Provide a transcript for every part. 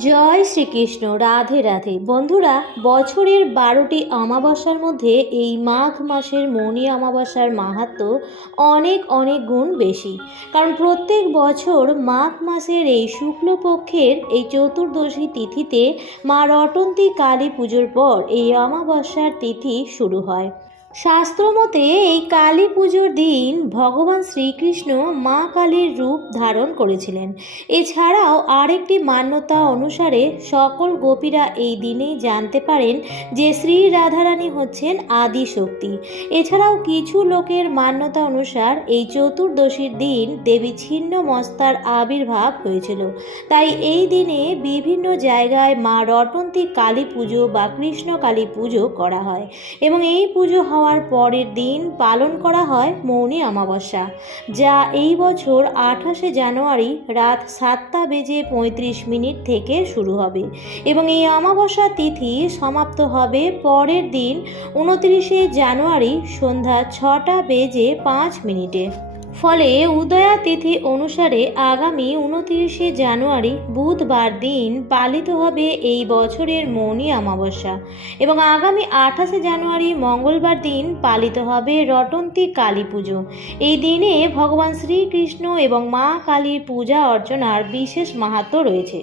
জয় শ্রীকৃষ্ণ। রাধে রাধে। বন্ধুরা, বছরের 12টি অমাবস্যার মধ্যে এই মাঘ মাসের মৌনী অমাবস্যার মাহাত্ম্য অনেক অনেক গুণ বেশি। কারণ প্রত্যেক বছর মাঘ মাসের এই শুক্লপক্ষের এই চতুর্দশী তিথিতে মা রটন্তী কালী পুজোর পর এই অমাবস্যার তিথি শুরু হয়। শাস্ত্রমতে এই কালী পুজোর দিন ভগবান শ্রীকৃষ্ণ মা কালীর রূপ ধারণ করেছিলেন। এছাড়াও আরেকটি মান্যতা অনুসারে সকল গোপীরা এই দিনেই জানতে পারেন যে শ্রী রাধারানী হচ্ছেন আদি শক্তি। এছাড়াও কিছু লোকের মান্যতা অনুসার এই চতুর্দশীর দিন দেবী ছিন্ন মস্তার আবির্ভাব হয়েছিল। তাই এই দিনে বিভিন্ন জায়গায় মা রটন্তী কালী পুজো বা কৃষ্ণ কালী পুজো করা হয় এবং এই পুজো হওয়ার পরের দিন পালন করা হয় মৌনী অমাবস্যা, যা এই বছর 28শে জানুয়ারি রাত 7:35 থেকে শুরু হবে এবং এই অমাবস্যা তিথি সমাপ্ত হবে পরের দিন 29শে জানুয়ারি সন্ধ্যা 6:05। ফলে উদয়া তিথি অনুসারে আগামী 29শে জানুয়ারি বুধবার দিন পালিত হবে এই বছরের মৌনী অমাবস্যা এবং আগামী 28শে জানুয়ারি মঙ্গলবার দিন পালিত হবে রটন্তী কালী পুজো। এই দিনে ভগবান শ্রীকৃষ্ণ এবং মা কালীর পূজা অর্চনার বিশেষ মাহাত্ম্য রয়েছে।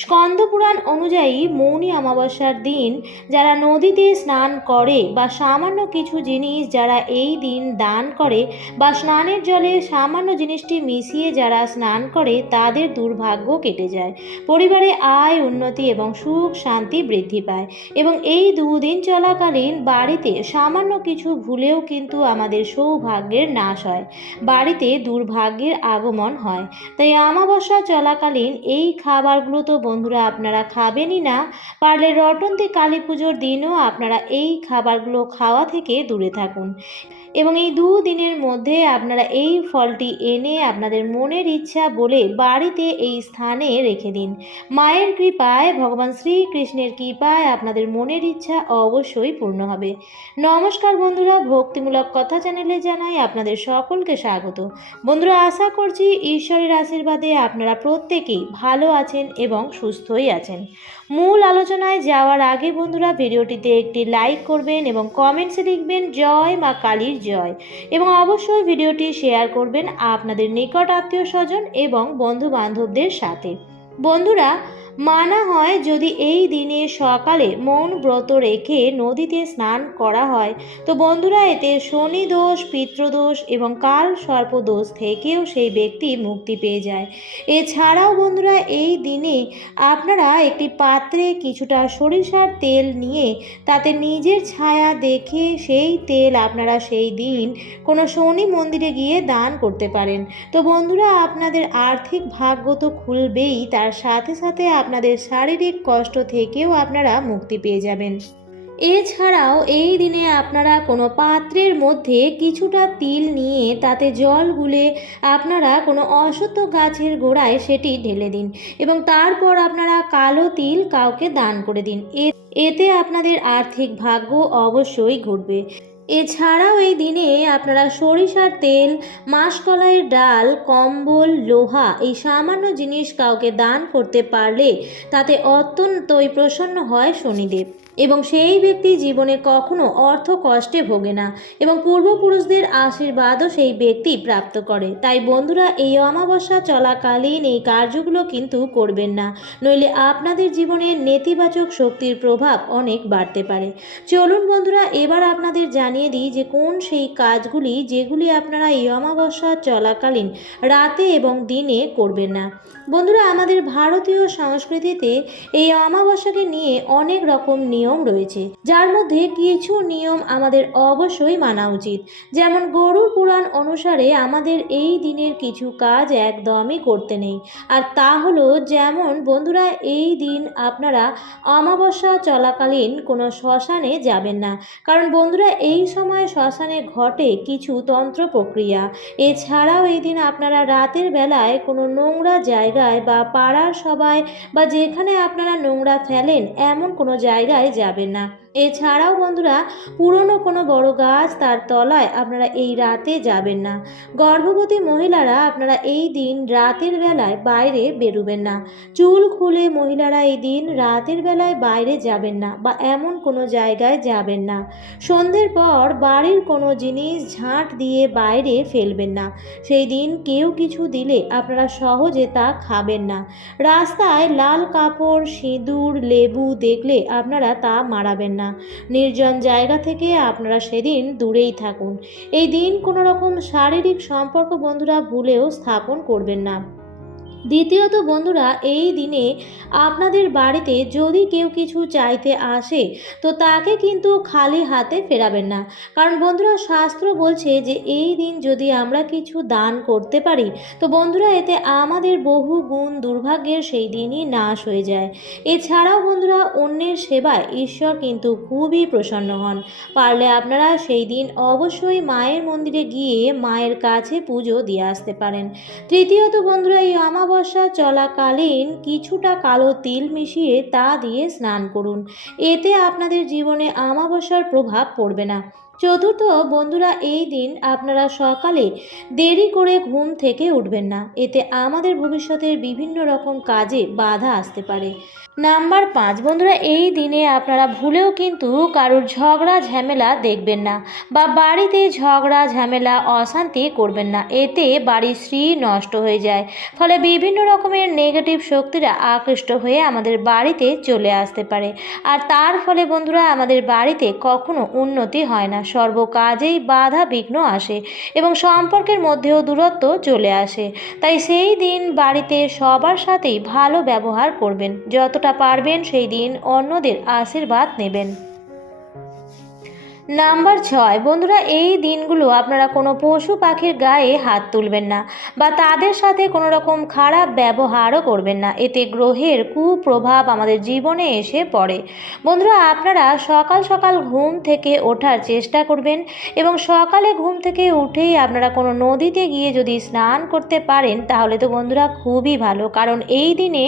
স্কন্দ পুরাণ অনুযায়ী মৌনী অমাবস্যার দিন যারা নদীতে স্নান করে বা সামান্য কিছু জিনিস যারা এই দিন দান করে বা স্নানের জলে সামান্য জিনিসটি মিশিয়ে যারা স্নান করে তাদের দুর্ভাগ্য কেটে যায়, পরিবারে আয় উন্নতি এবং সুখ শান্তি বৃদ্ধি পায় এবং এই দুদিন চলাকালীন বাড়িতে সামান্য কিছু ভুলেও কিন্তু আমাদের সৌভাগ্যের নাশ হয়, বাড়িতে দুর্ভাগ্যের আগমন হয়। তাই অমাবস্যা চলাকালীন এই খাবারগুলো তো বন্ধুরা আপনারা খাবেনই না, পারলে রটন্তী কালী পুজোর দিনও আপনারা এই খাবারগুলো খাওয়া থেকে দূরে থাকুন এবং এই দুদিনের মধ্যে আপনারা এই ফলটি এনে আপনাদের মনের ইচ্ছা বলে বাড়িতে এই স্থানে রেখে দিন। মায়ের কৃপায়, ভগবান শ্রীকৃষ্ণের কৃপায় আপনাদের মনের ইচ্ছা অবশ্যই পূর্ণ হবে। নমস্কার বন্ধুরা, ভক্তিমূলক কথা চ্যানেলে জানাই আপনাদের সকলকে স্বাগত। বন্ধুরা, আশা করছি ঈশ্বরের আশীর্বাদে আপনারা প্রত্যেকেই ভালো আছেন এবং সুস্থই আছেন। মূল আলোচনায় যাওয়ার আগে বন্ধুরা, ভিডিওটিতে একটি লাইক করবেন এবং কমেন্টসে লিখবেন জয় মা কালীর জয় এবং অবশ্যই ভিডিওটি শেয়ার করবেন আপনাদের নিকট আত্মীয় স্বজন এবং বন্ধু বান্ধবদের সাথে। বন্ধুরা, মানা হয় যদি এই দিনে সকালে মৌন ব্রত রেখে নদীতে স্নান করা হয় তো বন্ধুরা এতে শনি দোষ, পিতৃদোষ এবং কাল সর্পদোষ থেকেও সেই ব্যক্তি মুক্তি পেয়ে যায়। এছাড়াও বন্ধুরা এই দিনে আপনারা একটি পাত্রে কিছুটা সরিষার তেল নিয়ে তাতে নিজের ছায়া দেখে সেই তেল আপনারা সেই দিন কোনো শনি মন্দিরে গিয়ে দান করতে পারেন। তো বন্ধুরা, আপনাদের আর্থিক ভাগ্য তো খুলবেই, তার সাথে সাথে আপনাদের শারীরিক কষ্ট থেকেও আপনারা মুক্তি পেয়ে যাবেন। এছাড়াও এই দিনে আপনারা কোনো পাত্রের মধ্যে কিছুটা তিল নিয়ে তাতে জল গুলে আপনারা কোনো অশ্বত্থ গাছের গোড়ায় সেটি ঢেলে দিন এবং তারপর আপনারা কালো তিল কাউকে দান করে দিন। এতে আপনাদের আর্থিক ভাগ্য অবশ্যই ঘটবে। এছাড়াও এই দিনে আপনারা সরিষার তেল, মাসকলাইয়ের ডাল, কম্বল, লোহা এই সামান্য জিনিস কাউকে দান করতে পারলে তাতে অত্যন্তই প্রসন্ন হয় শনিদেব এবং সেই ব্যক্তি জীবনে কখনো অর্থ কষ্টে ভোগে না এবং পূর্বপুরুষদের আশীর্বাদও সেই ব্যক্তি প্রাপ্ত করে। তাই বন্ধুরা, এই অমাবস্যা চলাকালীন এই কার্যগুলো কিন্তু করবেন না, নইলে আপনাদের জীবনে নেতিবাচক শক্তির প্রভাব অনেক বাড়তে পারে। চলুন বন্ধুরা, এবার আপনাদের জানিয়ে দিই যে কোন সেই কাজগুলি যেগুলি আপনারা এই অমাবস্যা চলাকালীন রাতে এবং দিনে করবেন না। বন্ধুরা, আমাদের ভারতীয় সংস্কৃতিতে এই অমাবস্যাকে নিয়ে অনেক রকম নিয়ম রয়েছে, যার মধ্যে কিছু নিয়ম আমাদের অবশ্যই মানা উচিত। যেমন গরুড় পুরাণ অনুসারে আমাদের এই দিনের কিছু কাজ একদমই করতে নেই, আর তা হলো যেমন বন্ধুরা এই দিন আপনারা অমাবস্যা চলাকালীন কোনো শ্মশানে যাবেন না, কারণ বন্ধুরা এই সময় শ্মশানে ঘটে কিছু তন্ত্র প্রক্রিয়া। এছাড়াও এই দিন আপনারা রাতের বেলায় কোনো নোংরা জায়গায় বা পাড়ার সবাই বা যেখানে আপনারা নোংরা ফেলেন এমন কোনো জায়গায় যাবেন না। এছাড়াও বন্ধুরা, পুরনো কোনো বড় গাছ তার তলায় আপনারা এই রাতে যাবেন না। গর্ভবতী মহিলারা আপনারা এই দিন রাতের বেলায় বাইরে বেরোবেন না। চুল খুলে মহিলারা এই দিন রাতের বেলায় বাইরে যাবেন না বা এমন কোনো জায়গায় যাবেন না। সন্ধ্যের পর বাড়ির কোনো জিনিস ঝাঁট দিয়ে বাইরে ফেলবেন না। সেই দিন কেউ কিছু দিলে আপনারা সহজে তা খাবেন না। রাস্তায় লাল কাপড়, সিঁদুর, লেবু দেখলে আপনারা তা মারাবেন না। নির্জন জায়গা থেকে আপনারা সেদিন দূরেই থাকুন। এই দিন কোনো রকম শারীরিক সম্পর্ক বন্ধুরা ভুলেও স্থাপন করবেন না। দ্বিতীয়ত বন্ধুরা, এই দিনে আপনাদের বাড়িতে যদি কেউ কিছু চাইতে আসে তো তাকে কিন্তু খালি হাতে ফেরাবেন না। কারণ বন্ধুরা, শাস্ত্র বলছে যে এই দিন যদি আমরা কিছু দান করতে পারি তো বন্ধুরা এতে আমাদের বহু গুণ দুর্ভাগ্যের সেই দিনই নাশ হয়ে যায়। এছাড়াও বন্ধুরা, অন্যের সেবায় ঈশ্বর কিন্তু খুবই প্রসন্ন হন। পারলে আপনারা সেই দিন অবশ্যই মায়ের মন্দিরে গিয়ে মায়ের কাছে পুজো দিয়ে আসতে পারেন। তৃতীয়ত বন্ধুরা, এই অমাবস্যা চলাকালীন কিছুটা কালো তিল মিশিয়ে তা দিয়ে স্নান করুন। এতে আপনাদের জীবনে অমাবস্যার প্রভাব পড়বে না। চতুর্থ বন্ধুরা, এই দিন আপনারা সকালে দেরি করে ঘুম থেকে উঠবেন না। এতে আমাদের ভবিষ্যতের বিভিন্ন রকম কাজে বাধা আসতে পারে। নাম্বার 5 বন্ধুরা, এই দিনে আপনারা ভুলেও কিন্তু কারোর ঝগড়া ঝামেলা দেখবেন না বা বাড়িতে ঝগড়া ঝামেলা অশান্তি করবেন না। এতে বাড়ির শ্রী নষ্ট হয়ে যায়। ফলে বিভিন্ন রকমের নেগেটিভ শক্তিরা আকৃষ্ট হয়ে আমাদের বাড়িতে চলে আসতে পারে। আর তার ফলে বন্ধুরা আমাদের বাড়িতে কখনো উন্নতি হয় না। সর্বকাজেই বাধা বিঘ্ন আসে এবং সম্পর্কের মধ্যেও দূরত্ব চলে আসে। তাই সেই দিন বাড়িতে সবার সাথেই ভালো ব্যবহার করবেন। যতটা পারবেন সেই দিন অন্যদের আশীর্বাদ নেবেন। নাম্বার 6 বন্ধুরা, এই দিনগুলো আপনারা কোনো পশু পাখির গায়ে হাত তুলবেন না বা তাদের সাথে কোনো রকম খারাপ ব্যবহারও করবেন না। এতে গ্রহের কুপ্রভাব আমাদের জীবনে এসে পড়ে। বন্ধুরা, আপনারা সকাল সকাল ঘুম থেকে ওঠার চেষ্টা করবেন এবং সকালে ঘুম থেকে উঠেই আপনারা কোনো নদীতে গিয়ে যদি স্নান করতে পারেন তাহলে তো বন্ধুরা খুবই ভালো। কারণ এই দিনে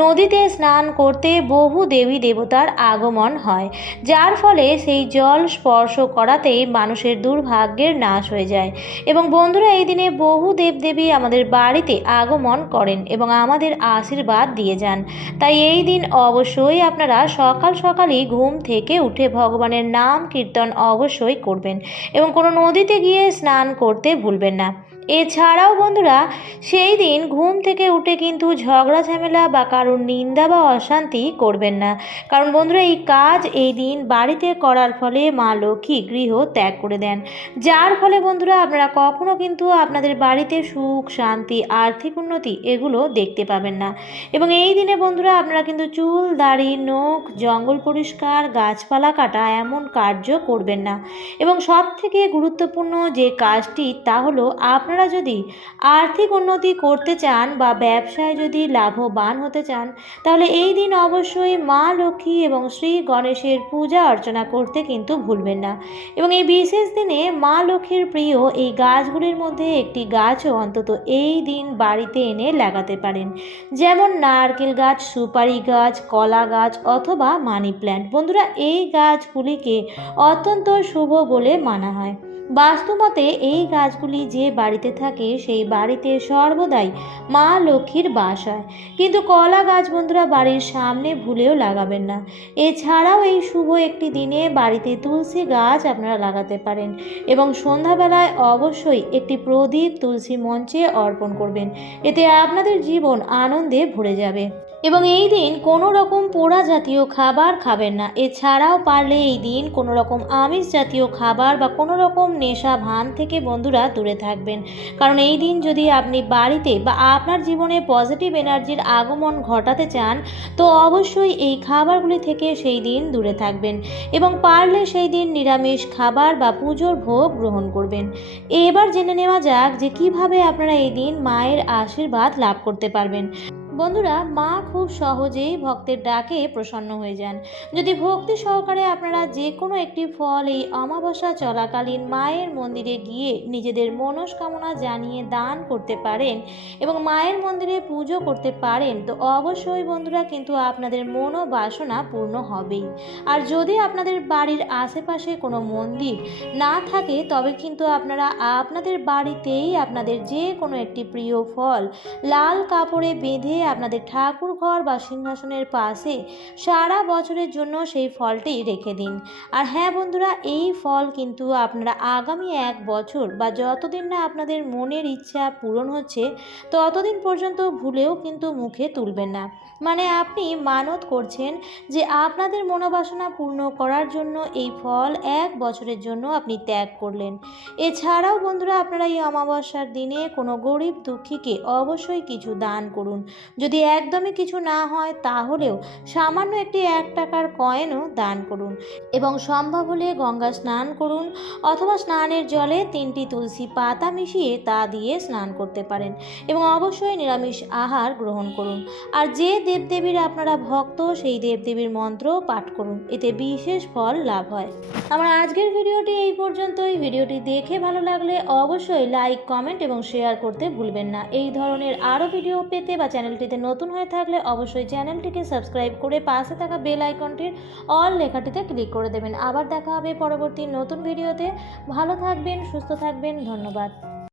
নদীতে স্নান করতে বহু দেবী দেবতার আগমন হয়, যার ফলে সেই জল স্পর্শ করাতেই মানুষের দুর্ভাগ্যের নাশ হয়ে যায়। এবং বন্ধুরা, এই দিনে বহু দেবদেবী আমাদের বাড়িতে আগমন করেন এবং আমাদের আশীর্বাদ দিয়ে যান। তাই এই দিন অবশ্যই আপনারা সকাল সকালই ঘুম থেকে উঠে ভগবানের নাম কীর্তন অবশ্যই করবেন এবং কোনো নদীতে গিয়ে স্নান করতে ভুলবেন না। এছাড়াও বন্ধুরা, সেই দিন ঘুম থেকে উঠে কিন্তু ঝগড়া ঝামেলা বা কারোর নিন্দা বা অশান্তি করবেন না। কারণ বন্ধুরা, এই কাজ এই দিন বাড়িতে করার ফলে মা লক্ষ্মী গৃহ ত্যাগ করে দেন, যার ফলে বন্ধুরা আপনারা কখনো কিন্তু আপনাদের বাড়িতে সুখ শান্তি আর্থিক উন্নতি এগুলো দেখতে পাবেন না। এবং এই দিনে বন্ধুরা আপনারা কিন্তু চুল দাড়ি নখ জঙ্গল পরিষ্কার গাছপালা কাটা এমন কার্য করবেন না। এবং সব থেকে গুরুত্বপূর্ণ যে কাজটি তা হলো, আপনারা যদি আর্থিক উন্নতি করতে চান বা ব্যবসায় যদি লাভবান হতে চান তাহলে এই দিন অবশ্যই মা লক্ষ্মী এবং শ্রী গণেশের পূজা অর্চনা করতে কিন্তু ভুলবেন না। এবং এই বিশেষ দিনে মা লক্ষ্মীর প্রিয় এই গাছগুলির মধ্যে একটি গাছও অন্তত এই দিন বাড়িতে এনে লাগাতে পারেন, যেমন নারকেল গাছ, সুপারি গাছ, কলা গাছ অথবা মানি প্ল্যান্ট। বন্ধুরা, এই গাছগুলিকে অত্যন্ত শুভ বলে মানা হয়। বাস্তুমতে এই গাছগুলি যে বাড়িতে থাকে সেই বাড়িতে সর্বদাই মা লক্ষ্মীর বাস হয়। কিন্তু কলা গাছ বন্ধুরা বাড়ির সামনে ভুলেও লাগাবেন না। এছাড়াও এই শুভ একটি দিনে বাড়িতে তুলসী গাছ আপনারা লাগাতে পারেন এবং সন্ধ্যাবেলায় অবশ্যই একটি প্রদীপ তুলসী মঞ্চে অর্পণ করবেন। এতে আপনাদের জীবন আনন্দে ভরে যাবে। এবং এই দিন কোনো রকম পোড়া জাতীয় খাবার খাবেন না। এছাড়াও পারলে এই দিন কোনো রকম আমিষ জাতীয় খাবার বা কোনো রকম নেশা ভান থেকে বন্ধুরা দূরে থাকবেন। কারণ এই দিন যদি আপনি বাড়িতে বা আপনার জীবনে পজিটিভ এনার্জির আগমন ঘটাতে চান তো অবশ্যই এই খাবারগুলি থেকে সেই দিন দূরে থাকবেন এবং পারলে সেই দিন নিরামিষ খাবার বা পুজোর ভোগ গ্রহণ করবেন। এবার জেনে নেওয়া যাক যে কিভাবে আপনারা এই দিন মায়ের আশীর্বাদ লাভ করতে পারবেন। বন্ধুরা, মা খুব সহজেই ভক্তের ডাকে প্রসন্ন হয়ে যান। যদি ভক্তি সহকারে আপনারা যে কোনো একটি ফল এই অমাবস্যা চলাকালীন মায়ের মন্দিরে গিয়ে নিজেদের মনস্কামনা জানিয়ে দান করতে পারেন এবং মায়ের মন্দিরে পুজো করতে পারেন, তো অবশ্যই বন্ধুরা কিন্তু আপনাদের মনোবাসনা পূর্ণ হবেই। আর যদি আপনাদের বাড়ির আশেপাশে কোনো মন্দির না থাকে, তবে কিন্তু আপনারা আপনাদের বাড়িতেই আপনাদের যে কোনো একটি প্রিয় ফল লাল কাপড়ে বেঁধে আপনাদের ঠাকুর ঘর বা সিংহাসনের পাশে সারা বছরের জন্য সেই ফলটি রেখে দিন। আর হ্যাঁ বন্ধুরা, এই ফল কিন্তু আপনারা আগামী 1 বছর বা যতদিন না আপনাদের মনের ইচ্ছা পূরণ হচ্ছে ততদিন পর্যন্ত ভুলেও কিন্তু মুখে তুলবেন না। মানে আপনি মানত করছেন যে আপনাদের মনোবাসনা পূর্ণ করার জন্য এই ফল 1 বছরের জন্য আপনি ত্যাগ করলেন। এছাড়াও বন্ধুরা, আপনারা এই অমাবস্যার দিনে কোনো গরিব দুঃখীকে অবশ্যই কিছু দান করুন। যদি একদমই কিছু না হয় তাহলেও সামান্য একটি 1 টাকার কয়েনও দান করুন এবং সম্ভব হলে গঙ্গা স্নান করুন, অথবা স্নানের জলে 3টি তুলসী পাতা মিশিয়ে তা দিয়ে স্নান করতে পারেন এবং অবশ্যই নিরামিষ আহার গ্রহণ করুন। আর যে দেবদেবীর আপনারা ভক্ত সেই দেবদেবীর মন্ত্র পাঠ করুন, এতে বিশেষ ফল লাভ হয়। আমার আজকের ভিডিওটি এই পর্যন্তই। ভিডিওটি দেখে ভালো লাগলে অবশ্যই লাইক, কমেন্ট এবং শেয়ার করতে ভুলবেন না। এই ধরনের আরও ভিডিও পেতে বা চ্যানেলটিতে নতুন হয়ে থাকলে অবশ্যই চ্যানেলটিকে সাবস্ক্রাইব করে পাশে থাকা বেল আইকনটির অল লেখাটিতে ক্লিক করে দেবেন। আবার দেখা হবে পরবর্তী নতুন ভিডিওতে। ভালো থাকবেন, সুস্থ থাকবেন, ধন্যবাদ।